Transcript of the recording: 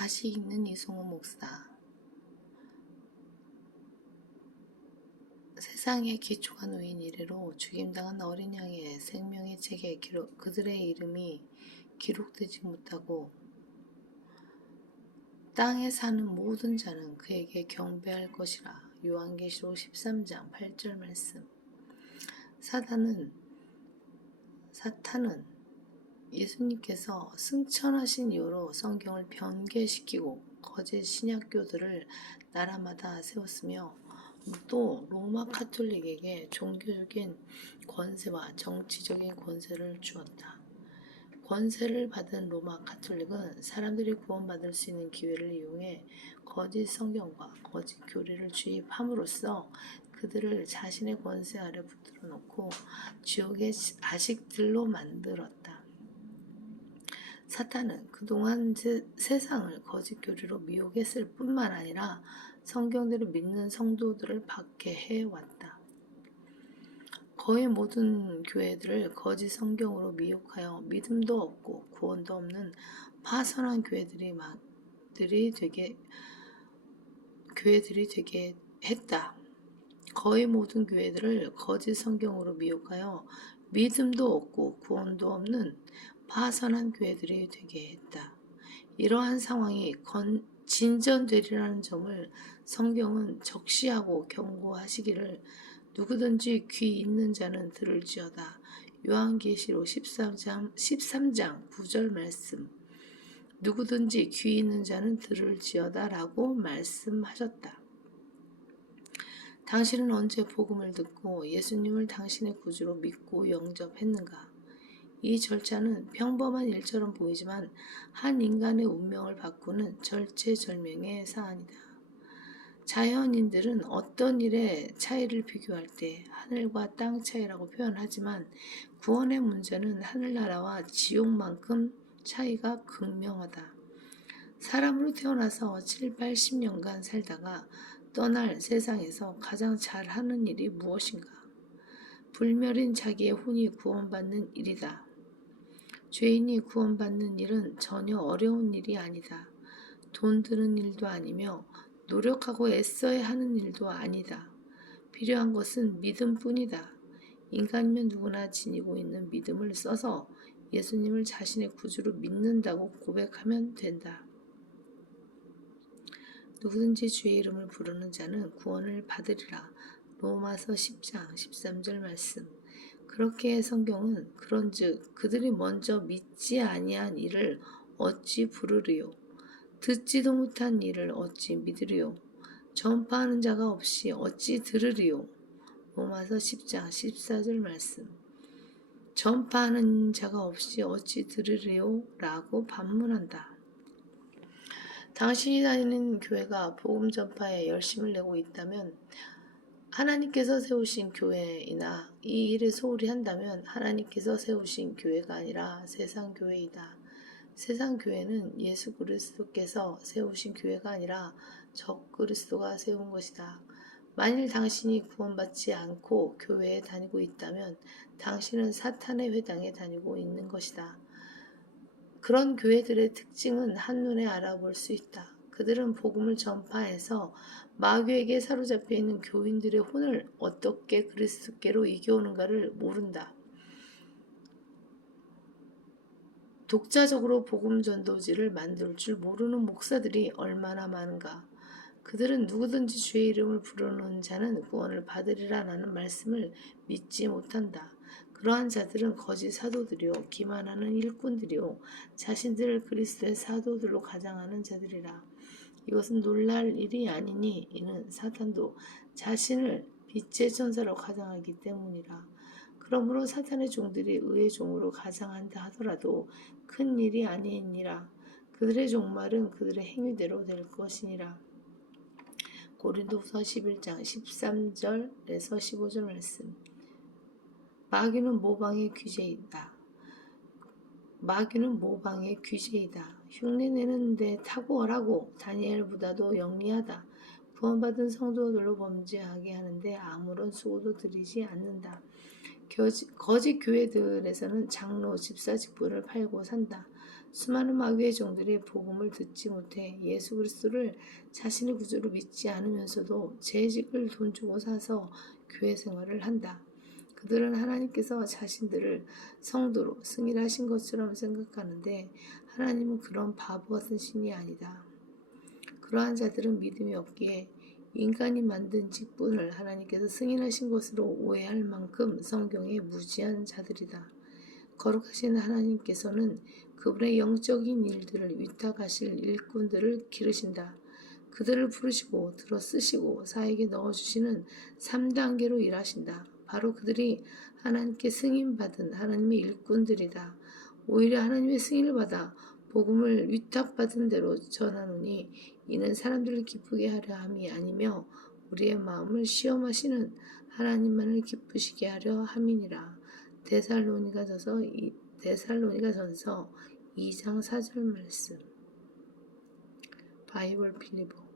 자식 있는 이승호 목사. 세상의 기초가 놓인 이래로 죽임당한 어린 양의 생명의 책에 그들의 이름이 기록되지 못하고 땅에 사는 모든 자는 그에게 경배할 것이라. 요한계시록 13장 8절 말씀. 사탄은 예수님께서 승천하신 이후로 성경을 변개시키고 거짓 신약교들을 나라마다 세웠으며 또 로마 카톨릭에게 종교적인 권세와 정치적인 권세를 주었다. 권세를 받은 로마 카톨릭은 사람들이 구원받을 수 있는 기회를 이용해 거짓 성경과 거짓 교리를 주입함으로써 그들을 자신의 권세 아래 붙들어 놓고 지옥의 아식들로 만들었다. 사탄은 그동안 세상을 거짓 교리로 미혹했을 뿐만 아니라 성경대로 믿는 성도들을 박해해왔다. 거의 모든 교회들을 거짓 성경으로 미혹하여 믿음도 없고 구원도 없는 파선한 교회들이 되게 했다. 거의 모든 교회들을 거짓 성경으로 미혹하여 믿음도 없고 구원도 없는 파선한 교회들이 되게 했다. 이러한 상황이 진전되리라는 점을 성경은 적시하고 경고하시기를 누구든지 귀 있는 자는 들을지어다. 요한계시록 13장 9절 말씀. 누구든지 귀 있는 자는 들을지어다 라고 말씀하셨다. 당신은 언제 복음을 듣고 예수님을 당신의 구주로 믿고 영접했는가? 이 절차는 평범한 일처럼 보이지만 한 인간의 운명을 바꾸는 절체절명의 사안이다. 자연인들은 어떤 일의 차이를 비교할 때 하늘과 땅 차이라고 표현하지만 구원의 문제는 하늘나라와 지옥만큼 차이가 극명하다. 사람으로 태어나서 7, 80년간 살다가 떠날 세상에서 가장 잘하는 일이 무엇인가? 불멸인 자기의 혼이 구원받는 일이다. 죄인이 구원받는 일은 전혀 어려운 일이 아니다. 돈 드는 일도 아니며 노력하고 애써야 하는 일도 아니다. 필요한 것은 믿음뿐이다. 인간이면 누구나 지니고 있는 믿음을 써서 예수님을 자신의 구주로 믿는다고 고백하면 된다. 누구든지 주의 이름을 부르는 자는 구원을 받으리라. 로마서 10장 13절 말씀. 그렇게 성경은 그런즉 그들이 먼저 믿지 아니한 이를 어찌 부르리요? 듣지도 못한 이를 어찌 믿으리요? 전파하는 자가 없이 어찌 들으리요? 로마서 10장 14절 말씀. 전파하는 자가 없이 어찌 들으리요? 라고 반문한다. 당신이 다니는 교회가 복음 전파에 열심을 내고 있다면 하나님께서 세우신 교회이나 이 일에 소홀히 한다면 하나님께서 세우신 교회가 아니라 세상 교회이다. 세상 교회는 예수 그리스도께서 세우신 교회가 아니라 적 그리스도가 세운 것이다. 만일 당신이 구원받지 않고 교회에 다니고 있다면 당신은 사탄의 회당에 다니고 있는 것이다. 그런 교회들의 특징은 한눈에 알아볼 수 있다. 그들은 복음을 전파해서 마귀에게 사로잡혀 있는 교인들의 혼을 어떻게 그리스도께로 이겨오는가를 모른다. 독자적으로 복음 전도지를 만들 줄 모르는 목사들이 얼마나 많은가. 그들은 누구든지 주의 이름을 부르는 자는 구원을 받으리라는 말씀을 믿지 못한다. 그러한 자들은 거짓 사도들이요 기만하는 일꾼들이요 자신들을 그리스도의 사도들로 가장하는 자들이라. 이것은 놀랄 일이 아니니 이는 사탄도 자신을 빛의 천사로 가장하기 때문이라. 그러므로 사탄의 종들이 의의 종으로 가장한다 하더라도 큰 일이 아니니라. 그들의 종말은 그들의 행위대로 될 것이니라. 고린도후서 11장 13절에서 15절 말씀. 마귀는 모방의 귀재이다. 흉내내는 데 탁월하고 다니엘보다도 영리하다. 구원받은 성도들로 범죄하게 하는데 아무런 수고도 들이지 않는다. 거짓 교회들에서는 장로, 집사 직분을 팔고 산다. 수많은 마귀의 종들이 복음을 듣지 못해 예수 그리스도를 자신의 구주로 믿지 않으면서도 재직을 돈 주고 사서 교회 생활을 한다. 그들은 하나님께서 자신들을 성도로 승인하신 것처럼 생각하는데 하나님은 그런 바보 같은 신이 아니다. 그러한 자들은 믿음이 없기에 인간이 만든 직분을 하나님께서 승인하신 것으로 오해할 만큼 성경에 무지한 자들이다. 거룩하신 하나님께서는 그분의 영적인 일들을 위탁하실 일꾼들을 기르신다. 그들을 부르시고 들어 쓰시고 사에게 넣어주시는 3단계로 일하신다. 바로 그들이 하나님께 승인받은 하나님의 일꾼들이다. 오히려 하나님의 승인을 받아 복음을 위탁받은 대로 전하노니 이는 사람들을 기쁘게 하려 함이 아니며 우리의 마음을 시험하시는 하나님만을 기쁘시게 하려 함이니라. 데살로니가전서 2장 4절 말씀. 바이블 필리보